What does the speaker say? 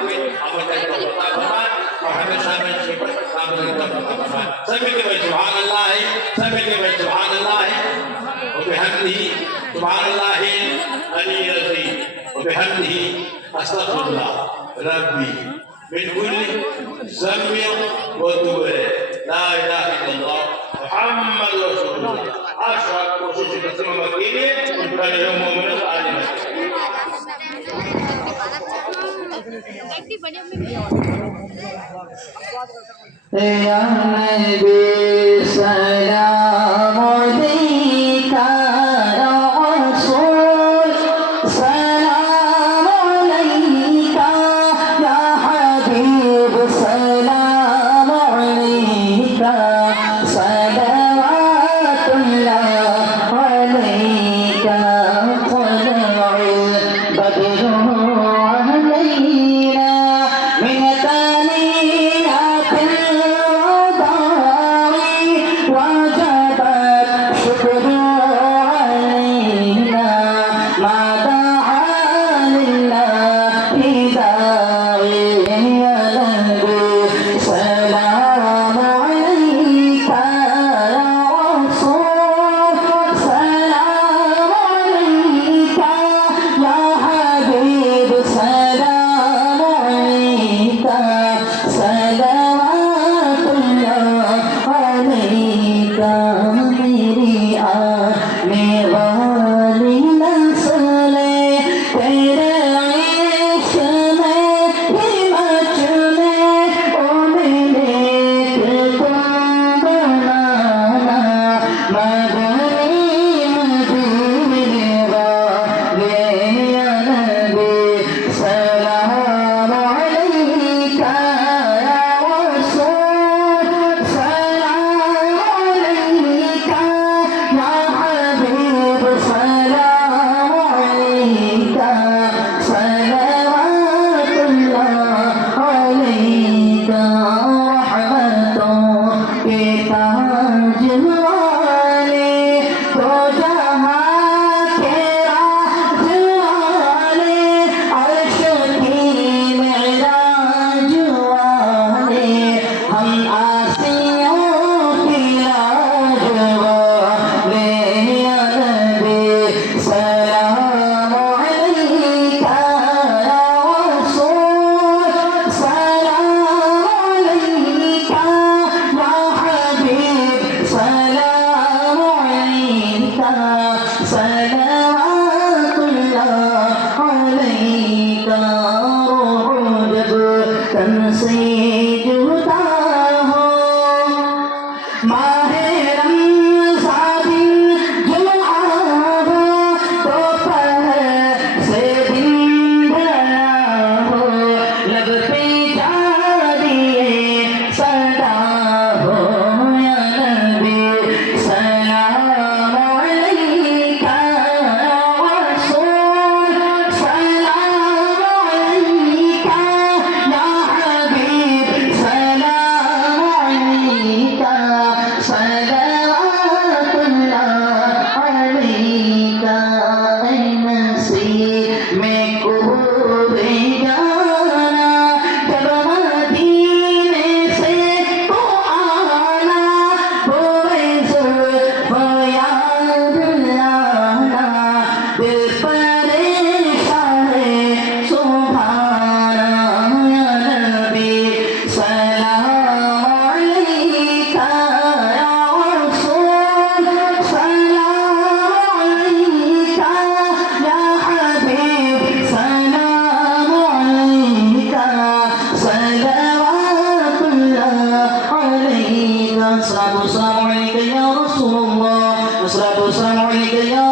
ngelakuin apa yang kita lakukan, sama-sama sifat sama kita lakukan. Sambil kita subhanallah, sambil kita subhanallah, وبحمده سبحان الله العلي العظيم وبحمده استغفر الله ربي من كل ذنب وتوب إليه لا اله الا الله محمد رسول الله اشهد وشهد تسليما مكينه وكان يوم من العالمين يا نبي سلام عليك يا رسول سلام عليك يا حبيب سلام عليك صلوات الله عليك طلع البدر علينا من ثنيات الوداع وجب الشكر علينا ما دعا لله داعي يا نبي سلام عليك يا رسول سلام عليك يا حبيب سلام عليك صلوات الله عليك मेरी आने वाली नस्लें तेरे इश्क में ही मचले ओ मेरे तुम बनाना मदनी मदीने वाले या नबी सलाम अलैका या रसूल सलाम अलैका या हबीब सलाम अलैका सलवातुल्लाह अलैका रहमतों के ताज वाले तो जहां के राज वाले अर्श की मेराज वाले हम आसियों की राज वाले या नबी सलाम अलैका या रसूल सलाम अलैका या हबीब सलाम अलैका सलवातुल्लाह अलैका रूह जब तन से जुदा हो माहे रमज़ान जुमा हो तो पहर से दिन भरा हो लब पे जारिए सदा हो या नबी सलाम अलैका या रसूल सलाम अलैका या हबीब सलाम अलैका सलवातुल्लाह अलैका ऐ नसीब में कोरे जाना जब मदीने से तो आना होए जुल्फ याद लाना दिल परेशान है सुभाना या नबी सलाम अलैका या रसूल सलाम अलैका या हबीब सलाम अलैका सलवातुल्लाह अलैका सलाम अलैका या रसूलुल्लाह सलाम अलैका या